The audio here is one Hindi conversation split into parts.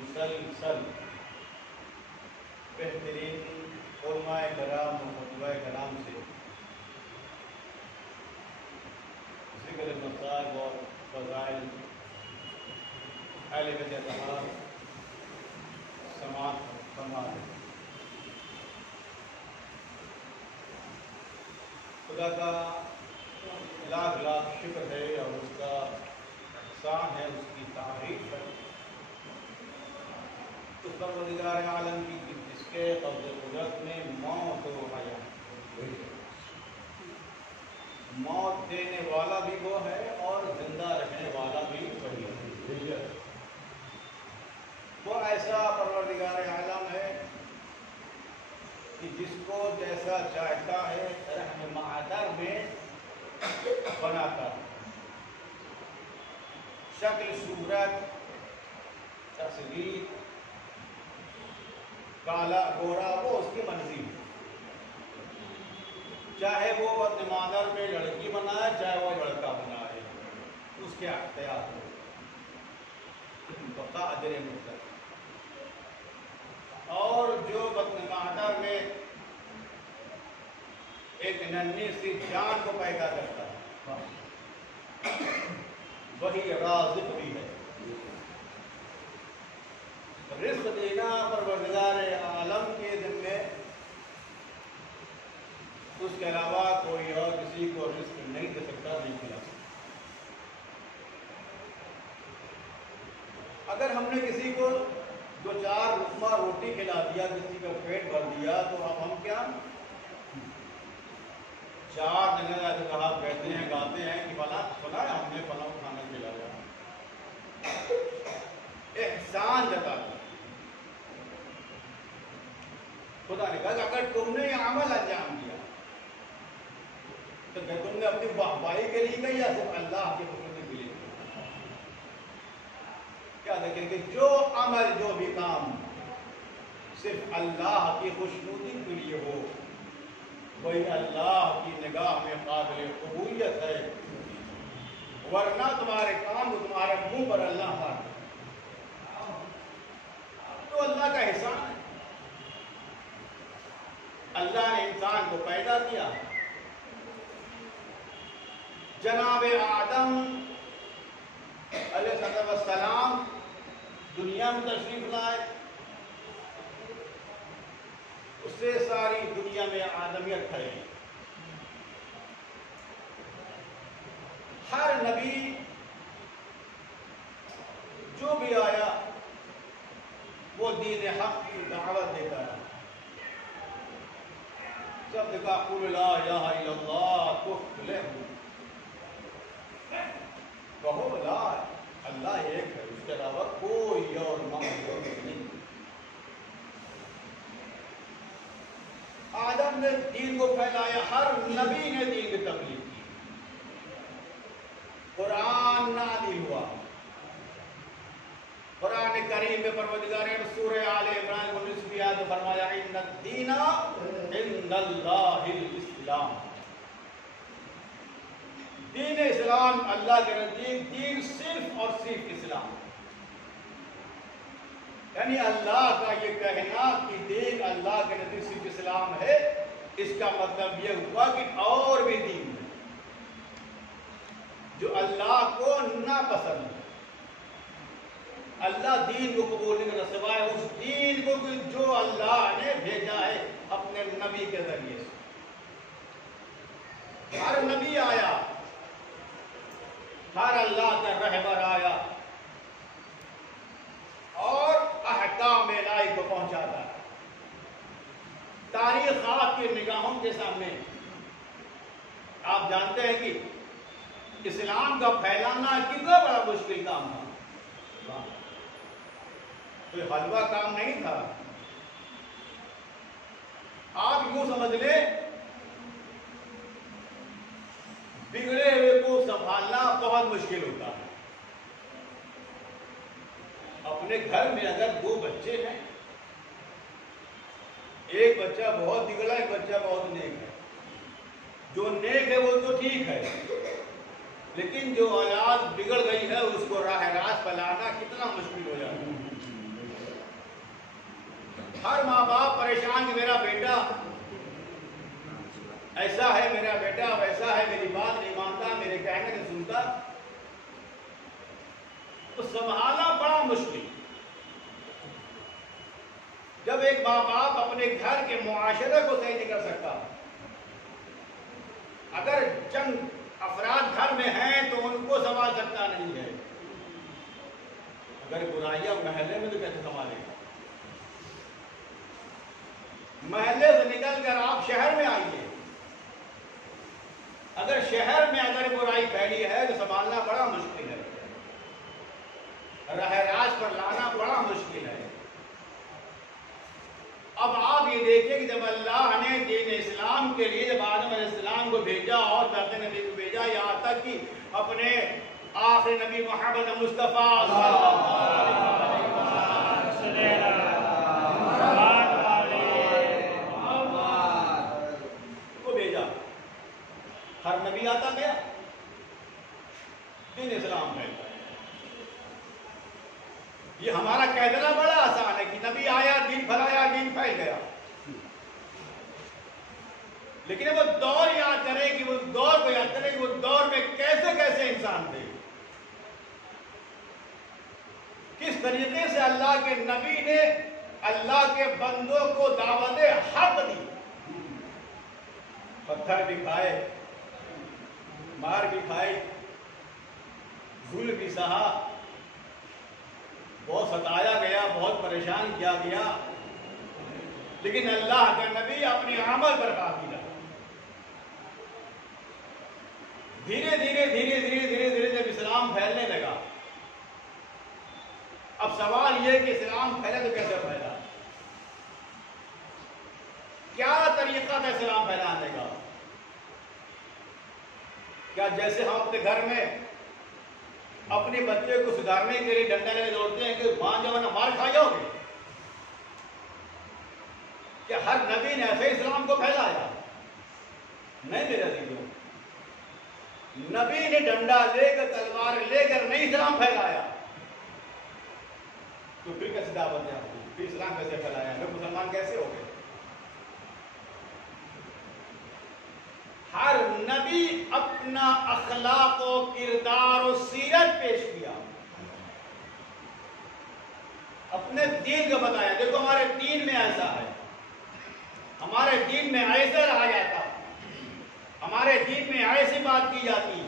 मुसलसल बेहतरीन उलमाए कराम और फतवाए कराम से ज़िक्र मसाइब और फ़ज़ाइल अहले बैत अतहार समाअत फरमा रहे। खुदा का लाख लाख शुक्र है और उसका एहसान है, उसकी तारीफ है। उस परवरदिगार आलम की जिसके कब्ज़े कुदरत में मौत व हयात, मौत देने वाला भी वो है और जिंदा रहने वाला भी वही है। वो ऐसा परवरदिगार आलम है कि जिसको जैसा चाहता है रहम मादर में बनाता है। शक्ल सूरत तस्वीर काला गोरा वो उसकी मर्जी है। चाहे वो अपने मादर में लड़की बनाए चाहे वो लड़का बनाए, उसके अख्तियार हो बका अजर मुतलक। और जो बत्न मादर में एक नन्ही सी जान को पैदा करता है वही राज़िक़ भी है। रिज़्क़ देना परवरदिगार आलम के ज़िम्मे, उसके अलावा कोई और किसी को रिज़्क़ नहीं दे सकता, नहीं खिला सकता। अगर हमने किसी को दो चार लुक़मा रोटी खिला दिया, किसी का पेट भर दिया, तो अब हम क्या 4 जगह ऐसे कहा कहते हैं गाते हैं कि फला सुना है हमने फला खाना खिलाया, एहसान जताते। खुदा ने कहा अगर तुमने ये अमल अंजाम दिया तो क्या तुमने अपनी वाहवाही के लिए नहीं या सिर्फ अल्लाह की खुशनुदी के लिए? क्या देखें कि जो अमल जो भी काम सिर्फ अल्लाह की खुशनुदी के लिए हो वही अल्लाह की निगाह में काबिल कबूलियत है, वरना तुम्हारे काम को तुम्हारे मुंह पर अल्लाह मार दे तो अल्लाह का एहसान है। अल्लाह ने इंसान को पैदा किया, जनाब आदम अलैहिस्सलाम दुनिया में तशरीफ लाए, उससे सारी दुनिया में आदमियत फैली। हर नबी जो भी आया वो दीन हक की दावत देता है। शब्द का कुल ला इलाहा इल्लल्लाह तुफ्लिहु, कहो ला अल्लाह एक है, उसके अलावा कोई और माबूद नहीं। आदम ने दीन को फैलाया, हर नबी ने दीन की तबलीग की, कुरान नाज़िल हुआ। कुरान करीम में परवरदिगार ने सूरह आले इमरान 19वीं आयत में फरमाया इन्नद-दीना इंदल्लाहिल इस्लाम, दीन इस्लाम अल्लाह के नजदीक दीन सिर्फ और सिर्फ इस्लाम। यानी अल्लाह का ये कहना कि दीन अल्लाह के नजदीक सिर्फ इस्लाम है, इसका मतलब ये हुआ कि और भी दीन है जो अल्लाह को ना पसंद है। अल्लाह दीन को कबूल नहीं करता सिवाय उस दीन को जो अल्लाह ने भेजा है अपने नबी के जरिए से। हर नबी आया, हर अल्लाह का रहबर आया और अहकाम इलाही को पहुंचाता है। तारीख आपकी निगाहों के सामने आप जानते हैं कि इस्लाम का फैलाना कितना बड़ा मुश्किल काम था। कोई हलवा काम नहीं था। आप यूं समझ ले बिगड़े हुए को संभालना बहुत मुश्किल होता है। अपने घर में अगर 2 बच्चे हैं, एक बच्चा बहुत बिगड़ा, एक बच्चा बहुत नेक है। जो नेक है वो तो ठीक है, लेकिन जो औलाद बिगड़ गई है उसको राह रास्त फैलाना कितना मुश्किल हो जाता है। हर माँ बाप परेशान कि मेरा बेटा ऐसा है, मेरा बेटा वैसा है, मेरी बात नहीं मानता, मेरे कहने नहीं सुनता, तो संभालना बड़ा मुश्किल। जब एक माँ बाप अपने घर के मुआशरे को सही नहीं कर सकता, अगर चंद अफराद घर में हैं तो उनको संभाल सकता नहीं है, अगर बुराइयां महल्ले में तो कैसे संभालेगा? महल्ले से निकलकर आप शहर में आइए, अगर शहर में अगर बुराई फैली है तो संभालना बड़ा मुश्किल है, रहराज पर लाना बड़ा मुश्किल है। अब आप ये देखिए कि जब अल्लाह ने दीन इस्लाम के लिए जब आदम अलैहिस्सलाम को भेजा और बाकी नबी को भेजा, यहाँ तक कि अपने आखिरी नबी मोहम्मद मुस्तफा को भेजा, हर नबी आता गया, दीन इस्लाम फैल गया। ये हमारा कह देना बड़ा आसान है कि नबी आया, दीन फैलाया, दीन फैल गया, लेकिन वो दौर याद करें कि वो दौर को याद करें कि वो दौर में कैसे कैसे इंसान थे, किस तरीके से अल्लाह के नबी ने अल्लाह के बंदों को दावत हक दी। पत्थर भी खाए, मार भी खाई, जुल्म भी सहा, बहुत सताया गया, बहुत परेशान किया गया, लेकिन अल्लाह का नबी अपनी अमल पर काफी रहा। धीरे धीरे धीरे धीरे धीरे धीरे जब इस्लाम फैलने लगा, अब सवाल यह कि इस्लाम फैला तो कैसे फैला, क्या तरीका था इस्लाम फैलाने का? क्या जैसे हम अपने घर में अपने बच्चे को सुधारने के लिए डंडा लेके दौड़ते हैं कि वहां जाओ ना मार खा जाओगे? क्या हर नबी ने ऐसे इस्लाम को फैलाया? नहीं मेरे अजीजों, नबी ने डंडा लेकर तलवार लेकर नहीं इस्लाम फैलाया, तो फिर कैसे दावत है आपकी? फिर इस्लाम कैसे फैलाया? लोग मुसलमान कैसे हो गए? हर नबी अपना अखलाक और किरदार और सीरत पेश किया, अपने दीन को बताया। देखो हमारे दीन में ऐसा है, हमारे दीन में ऐसे रहा जाता, हमारे दीन में ऐसी बात की जाती,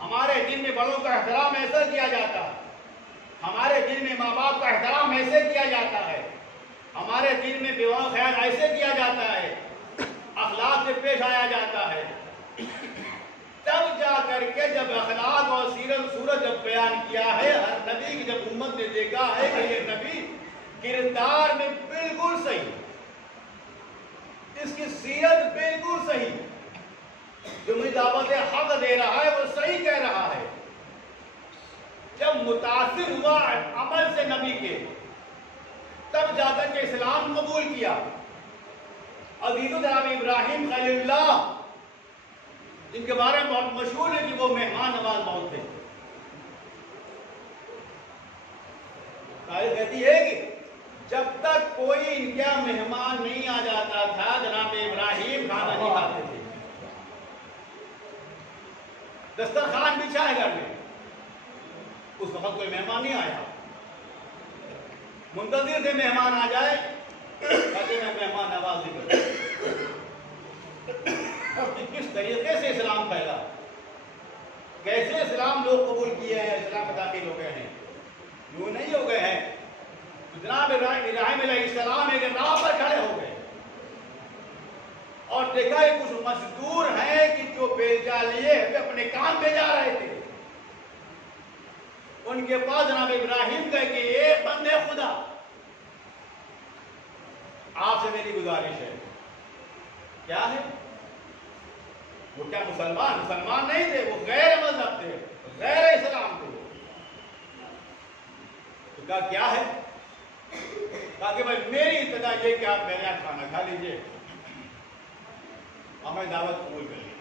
हमारे दीन में बड़ों का एहतराम ऐसा किया जाता, हमारे दीन में माँ बाप का एहतराम ऐसे किया जाता है, हमारे दीन में विवाह ख्याल ऐसे किया जाता है, अखलाक से पेश आया जाता है। तब जा करके जब अखलाक और सीरत सूरत जब बयान किया है, हर नबी की जब उम्मत ने देखा है कि ये नबी किरदार में बिल्कुल सही, इसकी सीरत बिल्कुल सही, जो मुझे दावत हक दे रहा है वो सही कह रहा है, जब मुतासिर हुआ अमल से नबी के, तब जाकर के इस्लाम कबूल किया। अजीज़ो जनाब इब्राहिम खलीलुल्लाह, जिनके बारे में बहुत मशहूर है कि वो मेहमान नवाज बहुत थे, तारीख कहती है कि जब तक कोई इनका मेहमान नहीं आ जाता था, जनाब इब्राहिम खाना नहीं खाते थे। दस्तरखान बिछा है घर में, उस वक्त कोई मेहमान नहीं आया, मुंतजिर थे मेहमान आ जाए, ताकि मैं मेहमान नवाजी करूं। किस तरीके से इस्लाम फैला, कैसे इस्लाम लोग कबूल किए हैं, इस्लाम में दाखिल हो गए हैं, यूं नहीं हो गए हैं। जनाब इब्राहिम अलैहिस्सलाम एक राह पर खड़े हो गए और देखा है कुछ मजदूर हैं कि जो बेचा लिए अपने काम पे जा रहे थे, उनके पास जनाब इब्राहिम कहे कि ये बंदे खुदा, आपसे मेरी गुजारिश है। क्या है वो? क्या मुसलमान नहीं थे, वो गैर मजहब थे, गैर इस्लाम थे। तो कहा क्या है? कहा कि भाई मेरी इत्तदा ये कि आप मेरे यहाँ खाना खा लीजिए, हमें दावत कबूल कर लीजिए।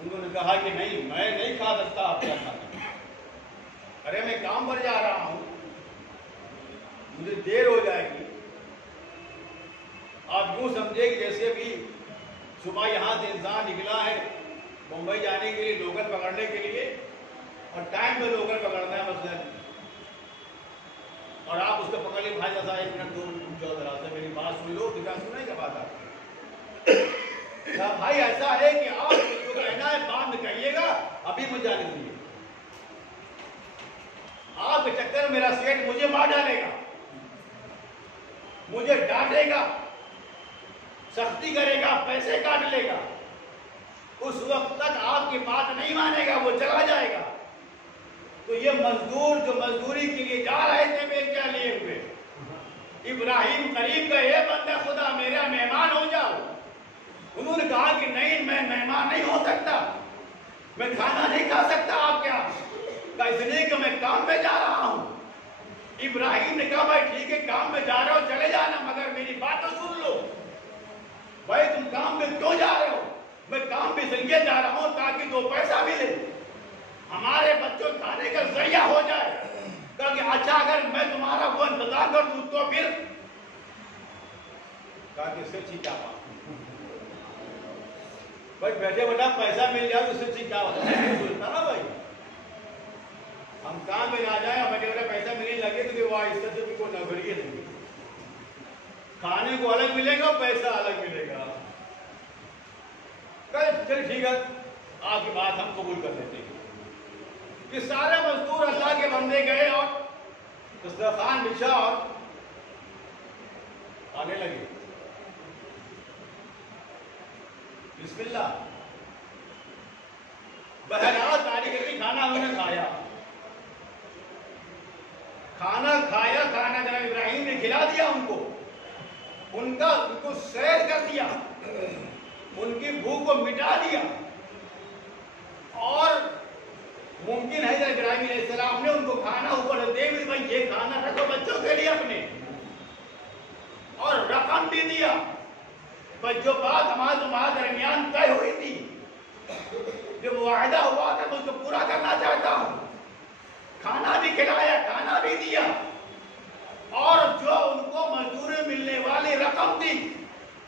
उन्होंने कहा कि नहीं, मैं नहीं खा सकता, आप क्या खाते? अरे मैं काम पर जा रहा हूं, मुझे देर हो जाएगी। आप यूँ समझे कि जैसे भी सुबह यहाँ से इंसान निकला है मुंबई जाने के लिए, लोकल पकड़ने के लिए, और टाइम पे लोकल पकड़ना है मसलन, और आप उसको पकड़ ले भाई जैसा 1 मिनट 2 मिनट जाओ जरा से मेरी बात सुन लो, तो क्या सुना है क्या बात आपकी? भाई ऐसा है कि आप जो कहना है बाद में कहिएगा, अभी मुझे जाने दीजिए। आपके चक्कर मेरा सेठ मुझे मार डालेगा, मुझे डांटेगा, सख्ती करेगा, पैसे काट लेगा। उस वक्त तक आपकी बात नहीं मानेगा, वो चला जाएगा। तो ये मजदूर जो मजदूरी के लिए जा रहे थे बेचा लिए हुए, इब्राहिम करीब गए, बंदा खुदा मेरा मेहमान हो जाओ। उन्होंने कहा कि नहीं, मैं मेहमान नहीं हो सकता, मैं खाना नहीं खा सकता आपके यहाँ, इसलिए कि मैं काम पे जा रहा हूँ। इब्राहिम ने कहा भाई ठीक है, काम पे जा रहे हो चले जाना, मगर मेरी बात तो सुन लो। भाई तुम काम पे क्यों जा रहे हो? मैं काम पे इसलिए जा रहा हूँ ताकि 2 पैसा मिले, हमारे बच्चों खाने का जरिया हो जाए। क्योंकि अच्छा अगर मैं तुम्हारा वो इंतजार कर दूं तो फिर क्या बात भाई, बैठे बैठा पैसा मिल जाए तो उससे क्या होता है? सोचता ना भाई, हम काम में आ जाए, बैठे बैठे पैसा मिलने लगे तो वह इससे तो भी कोई नौकरी नहीं, खाने को अलग मिलेगा, पैसा अलग मिलेगा। चल ठीक है, आपकी बात हम कबूल कर लेते हैं। कि सारे मजदूर अल्लाह के बंदे गए और दस्तरखान बिछा और आने लगे। बिस्मिल्लाह, बहरहाल तारीख खाना उन्होंने खाया, खाना जनाब इब्राहिम ने खिला दिया उनको सैर कर दिया, उनकी भूख को मिटा दिया। और मुमकिन है जब इब्राहिम अलैहिस्सलाम ने उनको खाना ऊपर से दे भी, भाई ये खाना रखो बच्चों के लिए अपने, और रकम भी दिया। पर जो बात तुम्हारे दरमियान तय हुई थी, जो वायदा हुआ था, मैं उसको पूरा करना चाहता हूँ। खाना भी खिलाया, खाना भी दिया, और जो उनको मजदूरी मिलने वाली रकम थी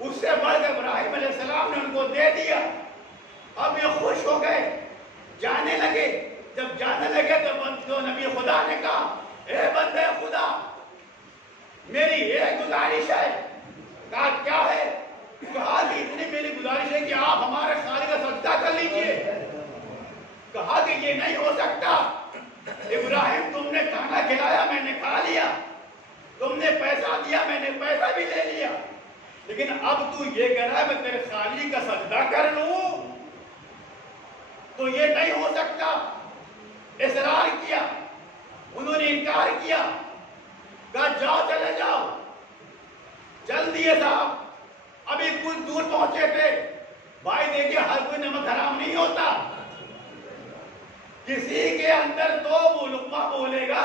उससे बढ़कर इब्राहिम अलैहिस्सलाम ने उनको दे दिया। अब ये खुश हो गए, जाने लगे। जब जाने लगे तो नबी खुदा ने कहा, ए बंदे खुदा, मेरी एक गुजारिश है। कहा क्या है? कहा कि इतनी मेरी गुजारिश है कि आप हमारे खाली का सजदा कर लीजिए। कहा कि ये नहीं हो सकता इब्राहिम, तुमने खाना खिलाया, मैंने खा लिया, तुमने पैसा दिया, मैंने पैसा भी ले लिया, लेकिन अब तू ये कह रहा है मैं तेरे खाली का सजदा कर लूं, तो ये नहीं हो सकता। इसरार किया, उन्होंने इनकार किया, कहा जाओ चले जाओ। चल दिए साहब। अभी कुछ दूर पहुंचे थे। भाई देखिए, हर कोई नमक हराम नहीं होता, किसी के अंदर तो वो लुक्मा बोलेगा।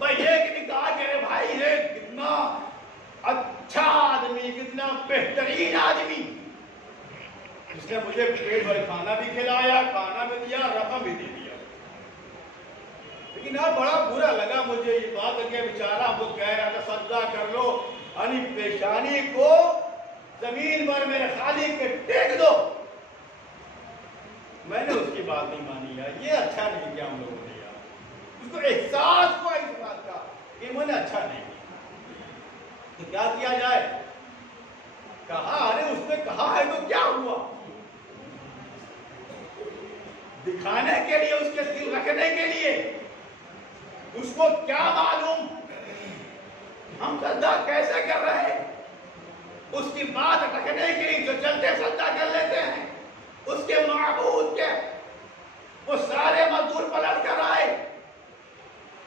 भाई एक ने कहा कि अरे भाई ये कितना अच्छा आदमी, कितना बेहतरीन आदमी, इसने मुझे पेट भर खाना भी खिलाया, खाना भी दिया, रकम भी दे दिया। लेकिन अब बड़ा बुरा लगा मुझे ये बात कि बेचारा वो कह रहा था सजदा कर लो, यानी पेशानी को जमीन पर मेरे खालिक के टेक दो। मैंने उसकी बात नहीं मानी यार, ये अच्छा नहीं किया हम लोगों ने यार। उसको एहसास हुआ इस बात का कि मैंने अच्छा नहीं किया, तो क्या किया जाए? कहा अरे उसने कहा है तो क्या हुआ? दिखाने के लिए, उसके दिल रखने के लिए, उसको क्या मालूम हम सजदा कैसे कर रहे हैं। उसकी बात रखने के लिए जो चलते सजदा कर लेते हैं, उसके माबूद के वो सारे मजदूर पलट कर आए।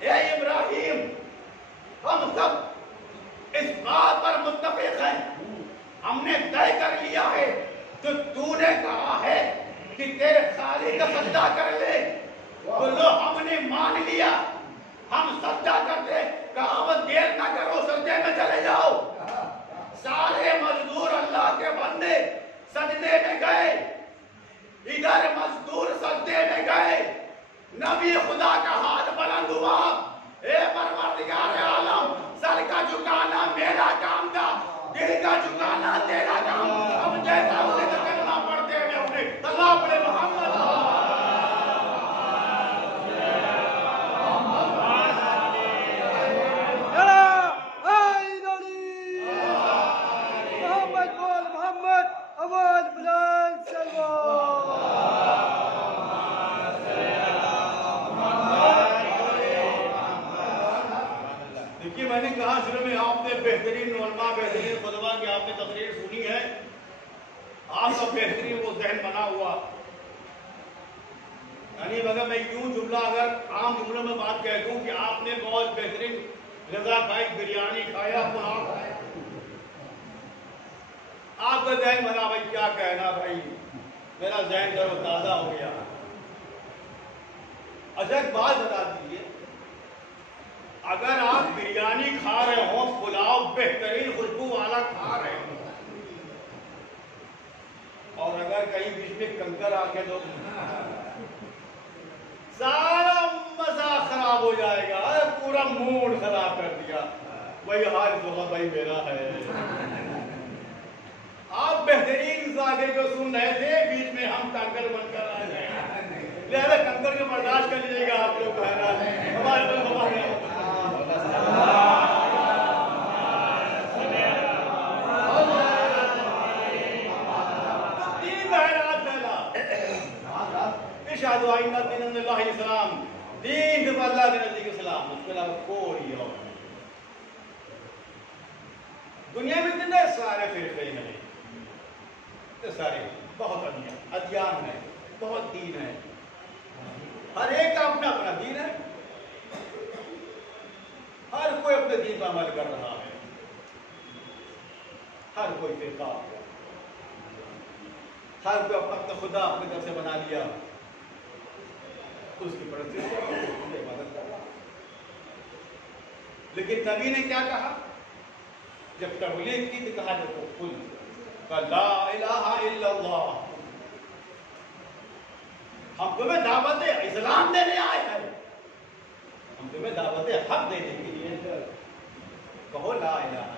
ए इब्राहिम, हम सब इस बात पर मुत्तफिक हैं, हमने तय कर लिया है जो तूने कहा है कि तेरे खाली का सजदा कर ले, तो लो हमने मान लिया, हम सजदा करते। कहा मत देर ना करो, सजदे में चले जाओ। सारे मजदूर अल्लाह के बंदे सजदे में गए, इधर मजदूर सजदे में गए। नबी खुदा का हाथ बुलंद हुआ, ए परवरदिगार आलम, कि मैंने कहा शुरू में आपने बेहतरीन उलमा बेहतरीन फतवा की आपने तकरीर सुनी है, आपका बेहतरीन वो जहन बना हुआ, यानी अगर मैं यूं जुमला अगर आम जुमलों में बात कह दूं कि आपने बहुत बेहतरीन रजा खाई, बिरयानी खाया, पुलाव खाया, आपका जहन बना, भाई क्या कहना भाई, मेरा जहन तरोताजा हो गया। अच्छा एक बात बता दीजिए, अगर आप बिरयानी खा रहे हो, पुलाव बेहतरीन खुशबू वाला खा रहे हो, और अगर कहीं बीच में कंकर आके तो सारा मजा खराब हो जाएगा, पूरा मूड खराब कर दिया। वही हाल तो भाई मेरा है। आप बेहतरीन जाकिर को सुन रहे थे, बीच में हम कंकर बनकर आ गए, लिहाजा कंकर को बर्दाश्त कर लीजिएगा आप लोग। दीन तो अल्लाह के नजदीक इस्लाम, उसके अलावा कोई और दुनिया में इतने सारे फिरके हैं, इतने सारे, बहुत अदियान है, बहुत दीन है, हर एक का अपना अपना दीन है, हर कोई अपने दीन पर अमल कर रहा है, हर कोई फिरका, हर कोई अपना खुदा अपनी तरफ से बना लिया, उसकी इबादत कर रहा। लेकिन नबी ने क्या कहा, जब तबलीग की तो कहा देखो कुल ला इलाहा इल्लल्लाह, हम तुम्हें दावत इस्लाम देने आए हैं, हम तुम्हें दावत हक देने के लिए कहो ला इलाहा।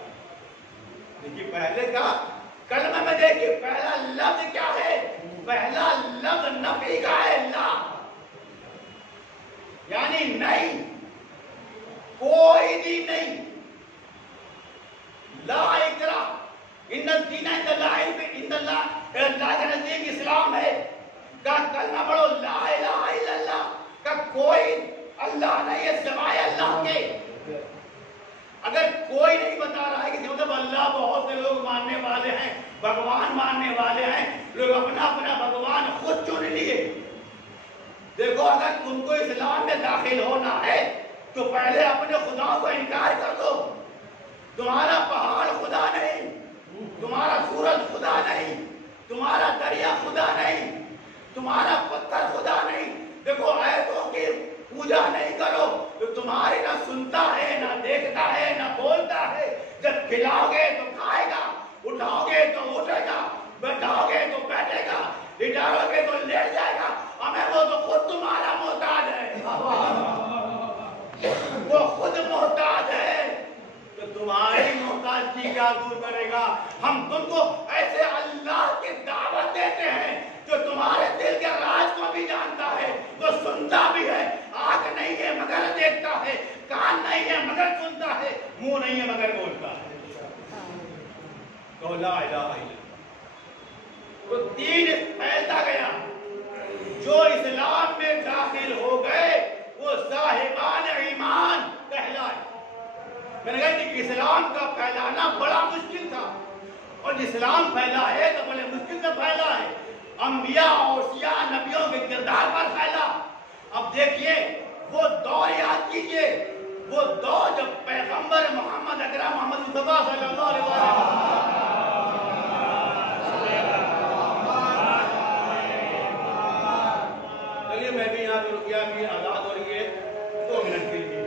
देखिए पहले का कलमा में देखिए पहला लफ्ज क्या है, पहला लफ्ज नफी का है, ला यानी नहीं, कोई भी नहीं, ला इकरा इन्ना दीना इंदल्लाह के नजदीक इस्लाम है, का कलमा पढ़ो ला इलाहा इल्लल्लाह, का कोई अल्लाह नहीं है सिवाय अल्लाह के। अगर कोई नहीं बता रहा है कि मतलब अल्लाह, बहुत से लोग मानने वाले हैं, भगवान मानने वाले हैं, लोग अपना अपना भगवान खुद चुन लिए। देखो अगर तुमको इस्लाम में दाखिल होना है तो पहले अपने खुदा को इनकार कर दो। तुम्हारा पहाड़ खुदा नहीं, तुम्हारा सूरज खुदा नहीं, तुम्हारा दरिया खुदा नहीं, तुम्हारा पत्थर खुदा नहीं। देखो ऐसों की पूजा नहीं करो तो तुम्हारी ना सुनता है, ना देखता है, ना बोलता है। जब खिलाओगे तो खाएगा, उठाओगे तो उठेगा, बैठाओगे तो बैठेगा, लिटाओगे तो लेट जाएगा। हमें वो तो खुद तुम्हारा मोहताज है, वो खुद मोहताज है, तो तुम्हारी मोहताजगी क्या दूर करेगा। हम तुमको ऐसे अल्लाह की दावत देते हैं जो तुम्हारे दिल के राज को भी जानता है, वो सुनता भी है, आंख नहीं है मगर देखता है, कान नहीं है मगर सुनता है, मुंह नहीं है मगर बोलता है। तो ला इलाहा इल्लल्लाह, तो दीन फैलता गया। जो इस्लाम में दाखिल हो गए वो साहिबान ईमान कहलाए। मैंने कहा कि इस्लाम का फैलाना बड़ा मुश्किल था, और इस्लाम फैला है तो बड़े मुश्किल से फैला है। अंबिया और सिया नबियों के किरदार पर फैला। अब देखिए वो दौर याद कीजिए, वो दौर जब पैगंबर मोहम्मद अकरम मोहम्मद मुस्तफा सल्लल्लाहु अलैहि वसल्लम, चलिए मैं भी यहाँ पे रुक गया, मेरी आजाद हो रही है 2 मिनट के लिए।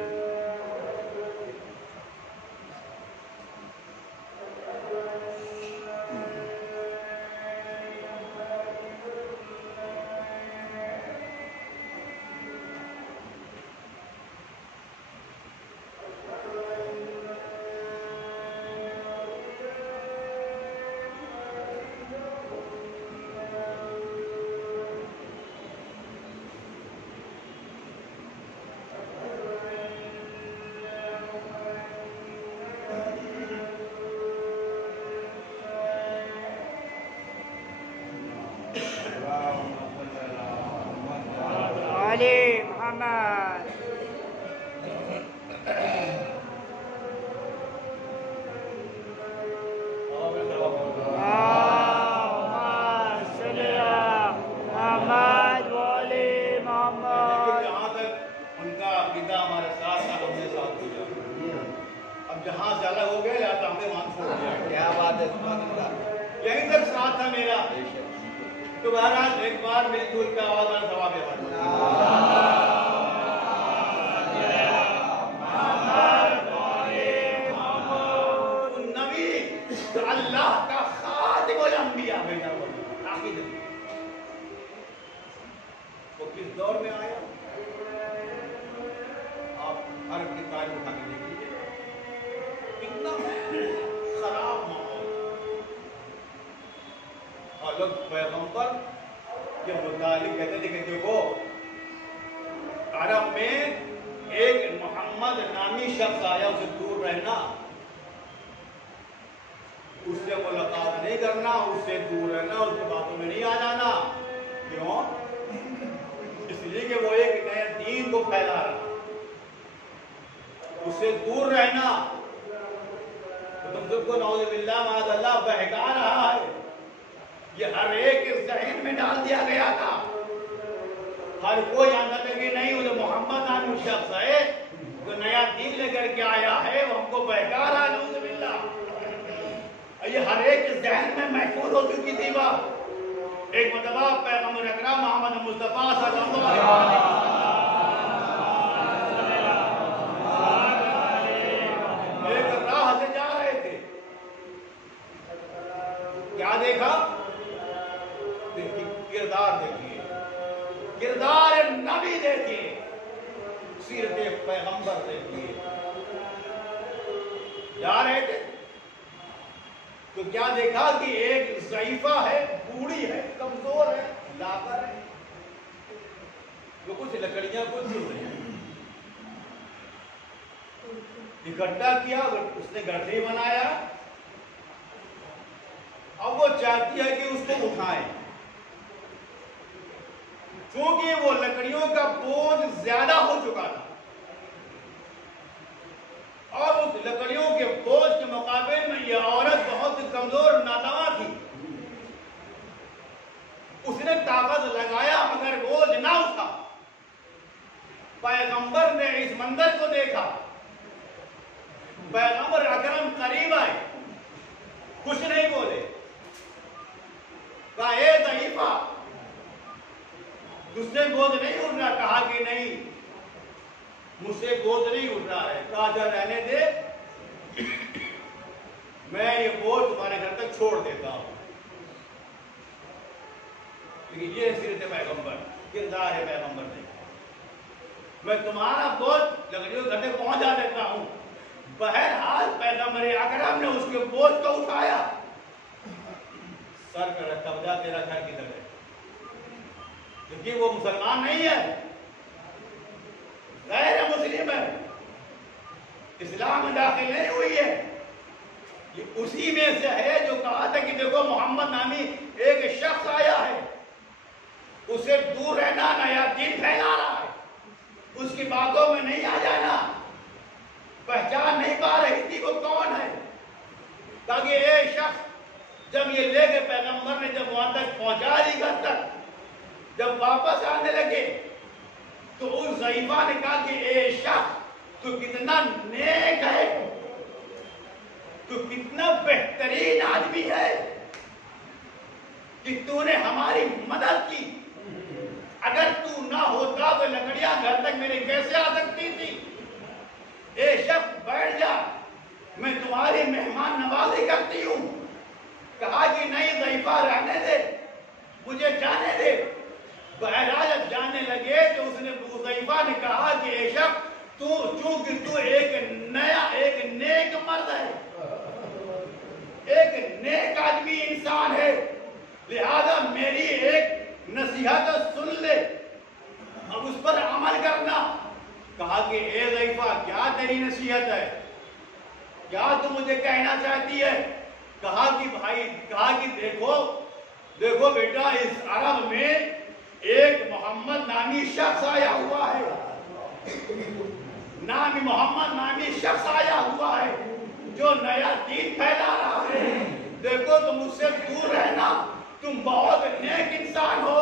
हमारे साथ था, हमने साथ दिया। अब जहाँ से अलग हो गए या तो हमें वहाँ छोड़ दिया। क्या बात है, यहीं तक साथ था मेरा। तो बहरहाल एक बार मिलजुल के आवाज वाला सवाब है। नबी तो अल्लाह का खातिमुल अंबिया बेटा आखिर वो किस दौर में आया? आप हर की तारीफ उठा के देख लीजिए, कितना खराब माहौल। और लोग पैगंबर के मुतालिक कहते थे कि देखो अरब में एक मोहम्मद नामी शख्स आया, उसे दूर रहना, उससे मुलाकात नहीं करना, उससे दूर रहना, उसकी बातों में नहीं आ जाना। क्यों? इसलिए कि वो एक नए दीन को फैला रहा, उससे दूर रहना। तो तुम सबको नौज़ुबिल्लाह माज़अल्लाह बहका रहा है। ये हर एक के ज़हन में डाल दिया गया था। हर कोई जानता था कि नहीं, वो जो मोहम्मद नामी शख्स है, जो नया दीन लेकर के आया है, वो हमको बहका रहा है। नौज़ुबिल्लाह ये हर एक के ज़हन में महफूज हो चुकी थी बात। एक मरतबा पैगंबर अकरम मोहम्मद मुस्तफा सल्लल्लाहु अलैहि वसल्लम एक राह से जा रहे थे। क्या देखा? किरदार देखिए, किरदार नबी देखिए, सीरत पैगंबर देखिए। जा रहे थे तो क्या देखा कि एक ज़ईफा है, बूढ़ी है, कमजोर है, लाकर है, जो कुछ लकड़ियां को झूल रही है। इकट्ठा किया, उसने गड्ढे बनाया। अब वो चाहती है कि उसको उठाएं, क्योंकि वो लकड़ियों का बोझ ज्यादा हो चुका था और उस लकड़ियों के बोझ के मुकाबले में यह औरत बहुत कमजोर नादवा थी। उसने ताकत लगाया मगर बोझ ना उठा। पैगंबर ने इस मंजर को देखा। पैगंबर अकरम करीब आए, कुछ नहीं बोले। कहा ए ज़ईफा, तुझसे बोझ नहीं उठ रहा? कहा कि नहीं, मुझसे बोझ नहीं उठ रहा है। कहा जा रहने दे, मैं ये बोझ तुम्हारे घर तक छोड़ देता हूं। लेकिन ये सीरत पैगंबर, किरदार है पैगंबर ने। मैं तुम्हारा बोझ लकड़ियों घर तक पहुंचा देता हूं। बहरहाल पैगंबर अकरम ने उसके बोझ को उठाया। सर पर कब्जा, तेरा घर किधर है? क्योंकि वो मुसलमान नहीं है, गैर मुस्लिम है, इस्लाम में दाखिल नहीं हुई है। ये उसी में से है जो कहा था कि देखो मोहम्मद नामी एक शख्स आया है, उसे दूर रहना, नया दीन फैला रहा है, उसकी बातों में नहीं आ जाना। पहचान नहीं पा रही थी वो कौन है, ताकि ये शख्स जब ये लेके पैगंबर ने जब वहां तक पहुंचा दी घर तक, जब वापस आने लगे तो उस ज़ईफा ने कहा कि ए शख्स, तू कितना नेक है, तू कितना बेहतरीन आदमी है कि तूने हमारी मदद की। अगर तू ना होता तो लकड़ियां घर तक मेरे कैसे आ सकती थी? ए शख्स बैठ जा, मैं तुम्हारी मेहमान नवाजी करती हूं। कहा कि नहीं ज़ईफा, रहने दे, मुझे जाने दे। बहरहाल जब जाने लगे तो उसने ज़ईफा ने कहा कि ए शख्स, तू चूंकि तू एक नेक मर्द है, एक नेक आदमी इंसान है, लिहाजा मेरी एक नसीहत सुन ले, अब उस पर अमल करना। कहा कि ए ज़ईफा, क्या तेरी नसीहत है? क्या तू मुझे कहना चाहती है? कहा कि भाई, कहा कि देखो बेटा, इस अरब में एक मोहम्मद नामी शख्स आया हुआ है, मोहम्मद नामी शख्स आया हुआ है जो नया दीन फैला रहा है। देखो तुम उससे दूर रहना, तुम बहुत नेक इंसान हो,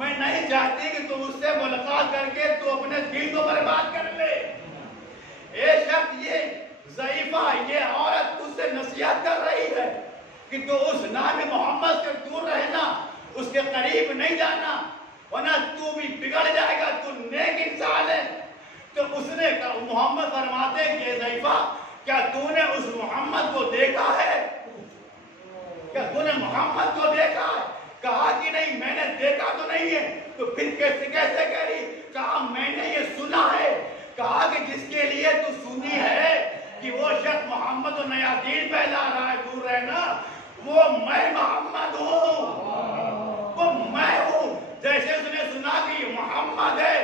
मैं नहीं चाहती कि तुम उससे मुलाकात करके तू अपने दिल को बर्बाद कर ले। ये शख्स, ये ज़ईफा, ये औरत उससे नसीहत कर रही है कि तू उस नाम मोहम्मद से दूर रहना, उसके करीब नहीं जाना, वरना तू भी बिगड़ जाएगा, तू नेक इंसान है। तो उसने कहा, मोहम्मद फरमाते हैं कि ज़ईफा, क्या तूने उस मोहम्मद को देखा है? क्या तूने मोहम्मद को देखा है? कहा कि नहीं, मैंने देखा तो नहीं है। तो फिर कैसे कैसे कह रही? कहा मैंने ये सुना है। कहा कि जिसके लिए तू सुनी है कि वो शख्स मोहम्मद को नया दीन फैला रहा है, दूर रहना, वो मैं मोहम्मद हूँ, वो मैं हूँ। जैसे उसने सुना कि मोहम्मद है,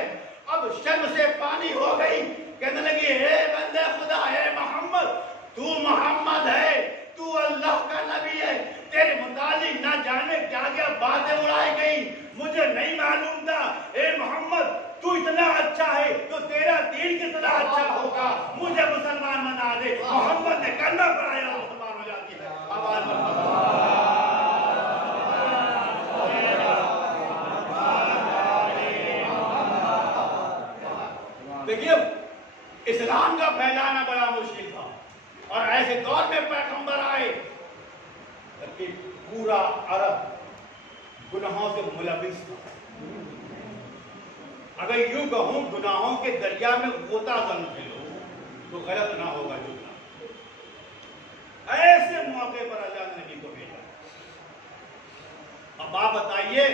अब शर्म से पानी हो गई, कहने लगी, हे बंदे खुदा, हे मोहम्मद, तू मोहम्मद है, तू अल्लाह का नबी है, तेरे मुतालिक ना जाने क्या क्या बातें उड़ाई गई, मुझे नहीं मालूम था। हे मोहम्मद, तू इतना अच्छा है तो तेरा दीन कितना अच्छा होगा, मुझे मुसलमान बना दे। मोहम्मद ने कलमा पढ़ाया, मुसलमान हो जाती है। देखिए, इस्लाम का फैलाना बड़ा मुश्किल था और ऐसे दौर में पैगंबर आए जबकि पूरा अरब गुनाहों से मुलविस था। अगर यूं कहूं, गुनाहों के दरिया में गोता समझ लो तो गलत ना होगा। ऐसे मौके पर अल्लाह ने नबी को भेजा। अब आप बताइए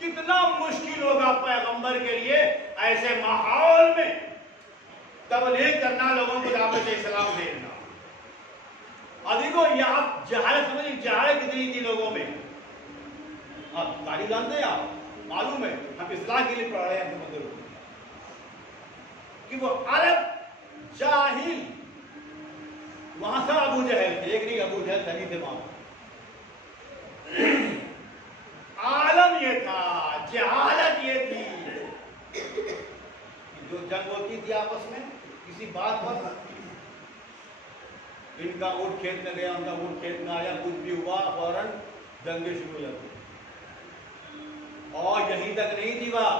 कितना मुश्किल होगा पैगंबर के लिए ऐसे माहौल में तबलीग करना, लोगों को दावत इस्लाम देना। अधिको ये आप जहालत समझिए, जहालत कितनी थी लोगों में। आप तारीख जानते हैं, आप मालूम है, हम इस्लाम के लिए पढ़ रहे हैं बुजुर्ग कि वो अरब जाहिल, वहां से अबू जहल थे, एक नहीं अबू जहल सभी थे वहां। आलम ये था, जहालत ये थी, जो जंग होती थी आपस में किसी बात पर, इनका ऊँट खेत में गया, उनका ऊँट खेत में आया, कुछ भी हुआ, फौरन दंगे शुरू हो जाते। और यहीं तक नहीं थी बात,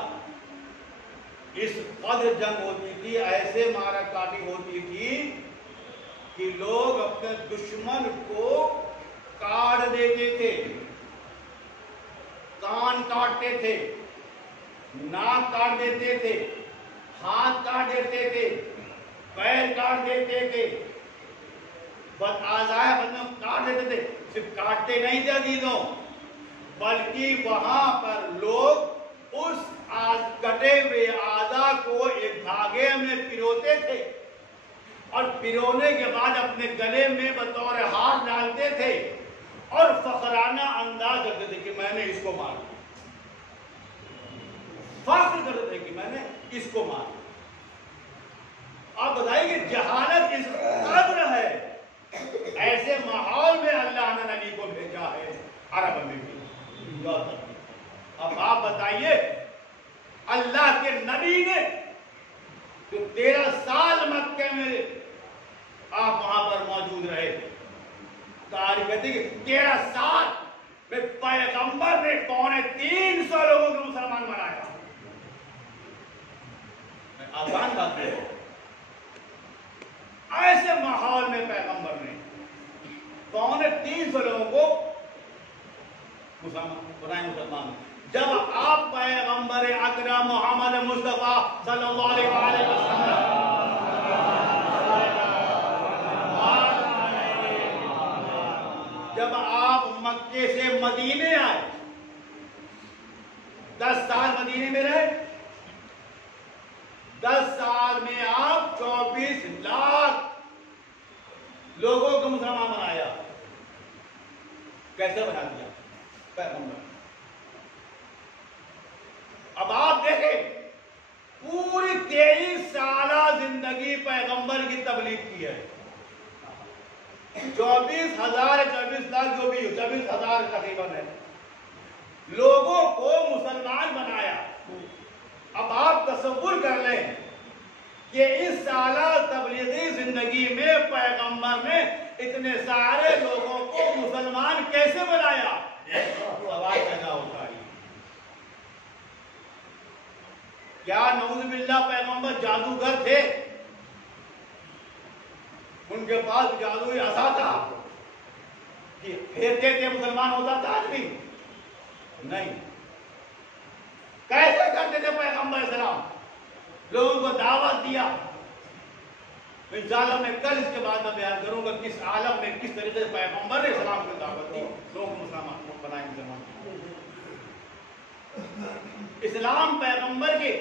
इस कदर जंग होती थी, ऐसे मारा काटी होती थी कि लोग अपने दुश्मन को काट देते थे, कान काटते थे, नाक काट देते थे, हाथ काट देते थे, पैर काट देते थे, आज़ाए बदन काट देते थे। सिर्फ काटते नहीं थे अजीजों, बल्कि वहां पर लोग उस कटे हुए आज़ा को एक धागे में पिरोते थे और पिरोने के बाद अपने गले में बतौर हार डालते थे और फखराना अंदाज रखते थे कि मैंने इसको मार दिया, फख्र करते थे कि मैंने इसको मार दिया। आप बताइए कि जहालत इस कदर है, ऐसे माहौल में अल्लाह ने नबी को भेजा है, अरब में भी। अब आप बताइए, अल्लाह के नबी ने तो 13 साल मक्के में आप वहां पर मौजूद रहे। तारीख कहती है कि 13 साल में पैगंबर ने 350 लोगों को मुसलमान बनाया। आसान बात है, ऐसे माहौल में पैगंबर ने 350 लोगों को मुसलमान। जब आप पैगंबर अकरम मोहम्मद मुस्तफा सल्लल्लाहु अलैहि वसल्लम जब आप मक्के से मदीने आए, 10 साल मदीने में रहे, 10 साल में आप 24 लाख लोगों को मुसलमान बनाया। कैसे बना दिया पैगंबर? अब आप देखें, पूरी 23 साल जिंदगी पैगंबर की तबलीग की है। 24,000 24 लाख जो भी 24,000 तकरीबन है, लोगों को मुसलमान बनाया। अब आप तसव्वुर कर लें कि इस साला तबलीगी जिंदगी में पैगंबर ने इतने सारे लोगों को मुसलमान कैसे बनाया? सवाल पैदा होता है। क्या नऊज़ुबिल्लाह पैगंबर जादूगर थे? उनके पास जादुई असा था कि फेरते थे मुसलमान होता था आदमी? नहीं। कैसे करते थे पैगंबर सलाम? लोगों को दावत दिया। इंशाअल्लाह मैं कल इसके बाद में बयान करूंगा किस आलम में किस तरीके से पैगंबर ने इस्लाम को दावत दी, लोगों को मुसलमान बनाए मुसलमान। इस्लाम पैगंबर की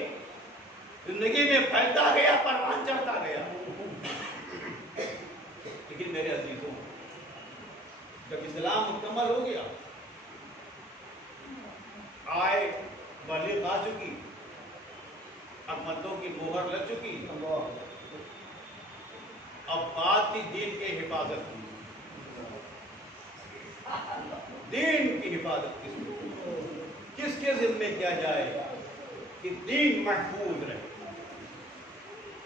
जिंदगी में फैलता गया, परवान चढ़ता गया। लेकिन मेरे अजीजों, जब इस्लाम मुकम्मल हो गया, आय बलीग आ चुकी, अहमदों की मोहर लग चुकी, अब बात थी दीन की हिफाजत की। दीन की हिफाजत किसके जिम्मे किया जाए कि दीन महफूज रहे?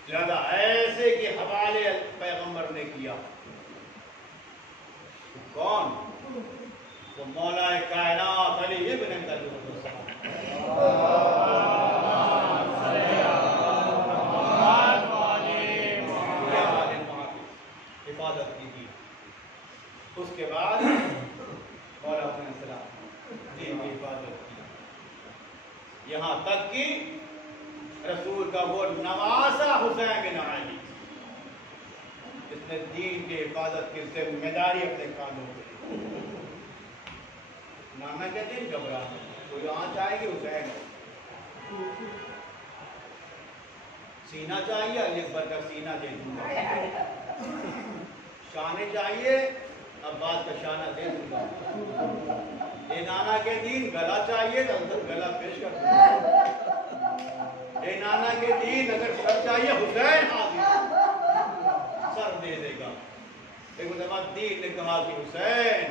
ज्यादा ऐसे के हवाले पैगंबर ने किया। तो कौन? तो मौला कायनात अली इब्न अबी तालिब हिफाजत की थी। उसके बाद मौला अपने सलाम दीन की हिफाजत की, यहाँ तक कि रसूल का वो नवासा हुसैन बिन अली जिसने दीन की हिफाजत की जिम्मेदारी अपने कानों पे, नाना के दिन घबरा कोई आँच आएगी हुसैन, सीना चाहिए अली अकबर का सीना दे दूंगा, शाने चाहिए अब्बास का शाना दे दूंगा, ये नाना के दिन गला चाहिए तो गला पेश कर दूंगा, ये नाना के दिन अगर सर चाहिए हुसैन हाजिर सर दे देगा। एक बाद दीन ने कहा कि हुसैन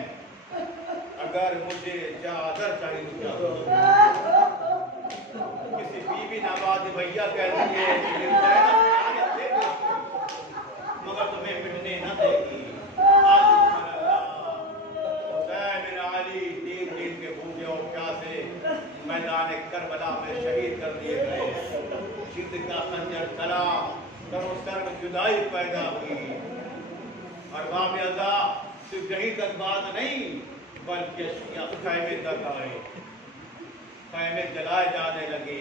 अगर मुझे चादर चाहिए तो क्या किसी बीबी नवाज भैया कह दिए मगर तुम्हें मिटने न देगी। हुसैन बिन अली 3 दिन के भूखे और प्यासे मैदान करबला में शहीद कर दिए गए। जिद का खंजर चला, करो सर्व जुदाई पैदा हुई। और बाब अदा सिर्फ यहीं तक बात नहीं बल्कि खैमे तक आए, खैमे जलाए जाने लगे,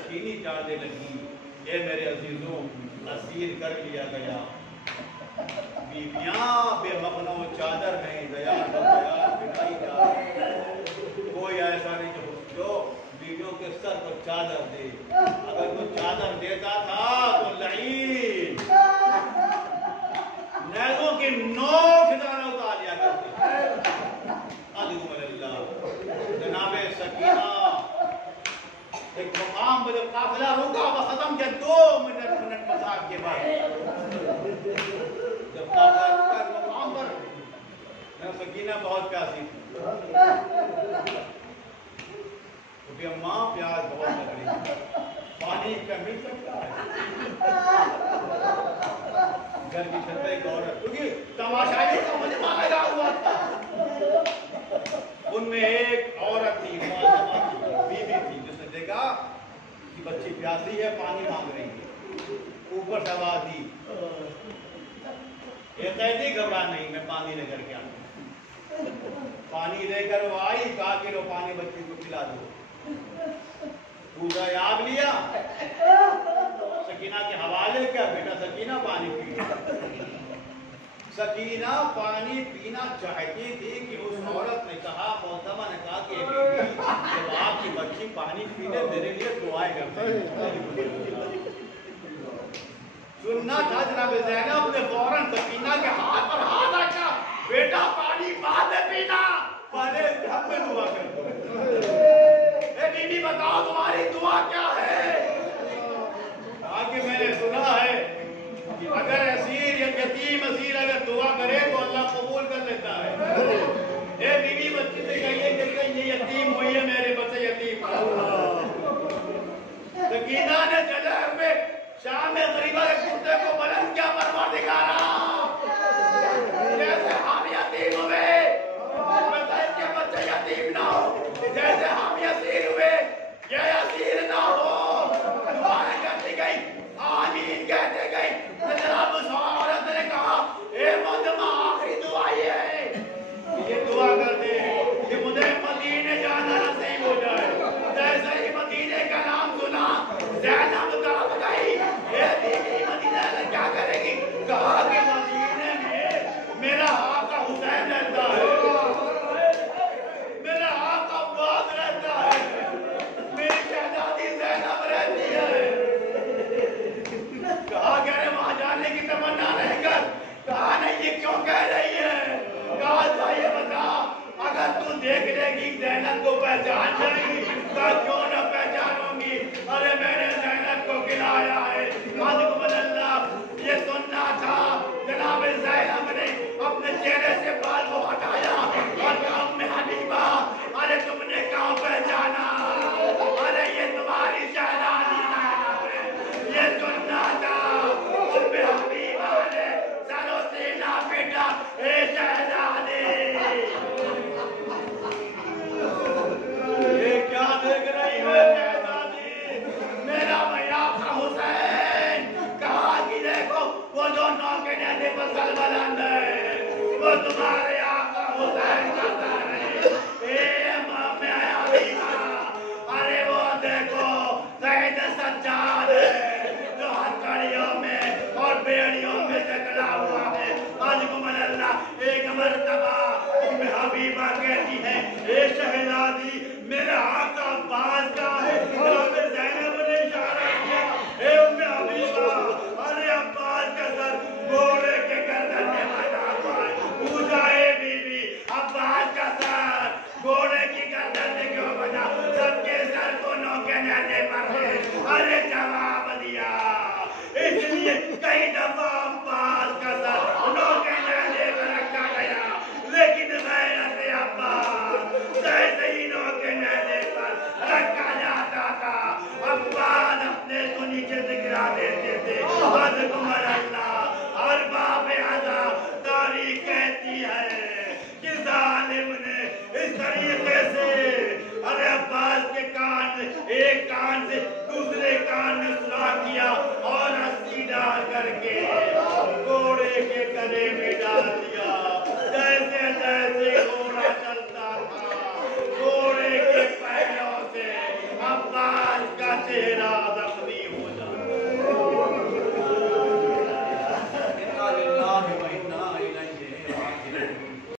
छीनी जाने लगी। ये मेरे अजीजों असीर कर लिया गया। बीबियां बेमखनो चादर में दया बिनाई जा, कोई ऐसा नहीं जो बीबियों के सर पर चादर दे। अगर वो चादर देता था तो लईन नैज़ों की नोक दाना उतार लिया करते। जनाबे सकीना एक मुकाम पर जब काफिला रुका वह खत्म किया 2 मिनट मजाक के बाद जब काफिला रुका मुकाम पर सकीना बहुत प्यासी थी क्योंकि अम्मा प्यास बहुत लग रही थी, पानी का मिल सकता है घर की छत पे एक औरत क्योंकि तमाशाई का मजमा लगा हुआ था। उनमें एक औरत थी बीबी थी जिसने देखा कि बच्ची प्यासी है पानी मांग रही है, ऊपर से आवाज दी ये कैदी घबरा नहीं मैं पानी लेकर के आऊं। पानी लेकर वो आई, कहा कि लो पानी बच्ची को पिला दो। पूरा याद लिया सकीना के हवाले क्या बेटा सकीना पानी पी। सकीना पानी पीना चाहती थी कि उस औरत ने कहा मौतमा ने कहा कि जब आपकी बच्ची पानी पीने मेरे लिए दुआएं करते सुनना था जनाब ज़ैनब ने फौरन सकीना के हाथ पर हाथ रखा, बेटा पानी बाद में पीना पहले हम में दुआ कर दो। बीबी बताओ तुम्हारी दुआ क्या है? आगे मैंने सुना है कि अगर असीर या यतीम असीर अगर दुआ करे तो अल्लाह कबूल कर लेता है। ए बीबी बच्ची से कहिए कि ये यतीम हुई है मेरे बच्चे यतीम। सकीना ने चले हुए शाम में गरीबा के कुत्ते को बुलंद किया परवरदिगारा जैसे हम यतीम हुए के बच्चे यतीम ना हो, जैसे हम असीर हुए ये असीर ना हो। बदगुमर अल्लाह और बाप आदा तारीख कहती है कि जालिम ने इस तरीके से अरे अब्बास के कान एक कान से दूसरे कान में सुराख किया और रस्सी डाल करके घोड़े के गले में डाल दिया।